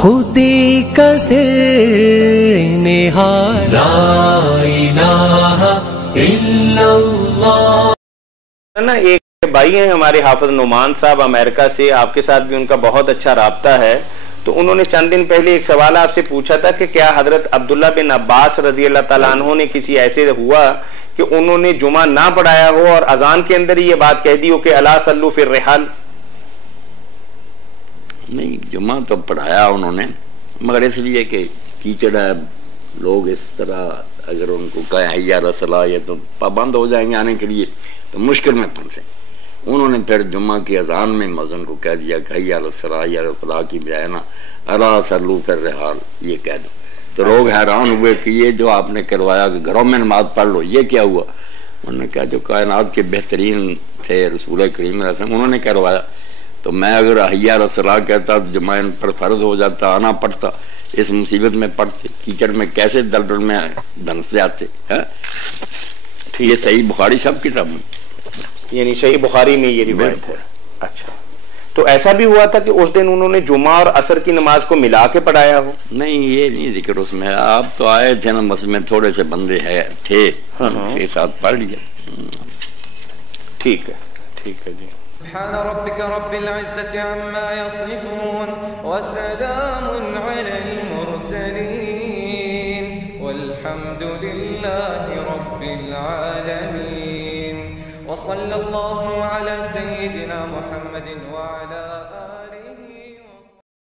خودی کا سر نہاد لا الہ الا اللہ. نا ایک بھائی ہیں ہمارے حافظ نعمان صاحب امریکہ سے، آپ کے ساتھ بھی ان کا بہت اچھا رابطہ ہے. تو انہوں نے چند دن پہلے ایک سوال آپ سے پوچھا تھا کہ کیا حضرت عبداللہ بن عباس رضی اللہ تعالیٰ عنہ نے کسی ایسے ہوا کہ انہوں نے جمعہ نہ پڑھایا ہو اور اذان کے اندر ہی یہ بات کہہ دی ہو کہ الا صلو فی الرحال؟ نہیں، جمعہ تو پڑھایا انہوں نے، مگر اس لیے کہ کیچڑ ہے، لوگ اس طرح اگر ان کو کہیں حی علی الصلاۃ یہ تو پابند ہو جائیں گے آنے کے لیے، تو مشکل میں پھنسیں. انہوں نے پھر جمعہ کی اذان میں مؤذن کو کہہ دیا کہ حی علی الصلاۃ حی علی الفلاح کی بجائے نا الا صلو فی الرحال یہ کہہ دو. تو لوگ حیران ہوئے کہ یہ جو آپ نے کروایا کہ گھروں میں نماز پڑھ لو، یہ کیا ہوا؟ انہوں نے کہا جو کائنات کے بہترین تھے رسول کریم صلی اللہ علیہ وسلم انہوں نے کروایا، تو میں اگر حی علی الصلاۃ کہتا تو جمعہ ان پر فرض ہو جاتا، آنا پڑتا، اس مصیبت میں پڑتے، کیچڑ میں کیسے دلدل میں دھنس جاتے. یہ صحیح بخاری سب کتاب میں، یعنی صحیح بخاری میں یہ روایت ہے. اچھا، تو ایسا بھی ہوا تھا کہ اس دن انہوں نے جمعہ اور عصر کی نماز کو ملا کے پڑھایا ہو؟ نہیں، یہ نہیں ذکر اس میں. آپ تو آئے تھے نا مسجد میں، تھوڑے سے بندے تھے، 6-7 پڑھ لیا. ٹھیک ہے، ٹھیک ہے جی. سبحان ربك رب العزة عما يصفون وسلام على المرسلين والحمد لله رب العالمين وصلى الله على سيدنا محمد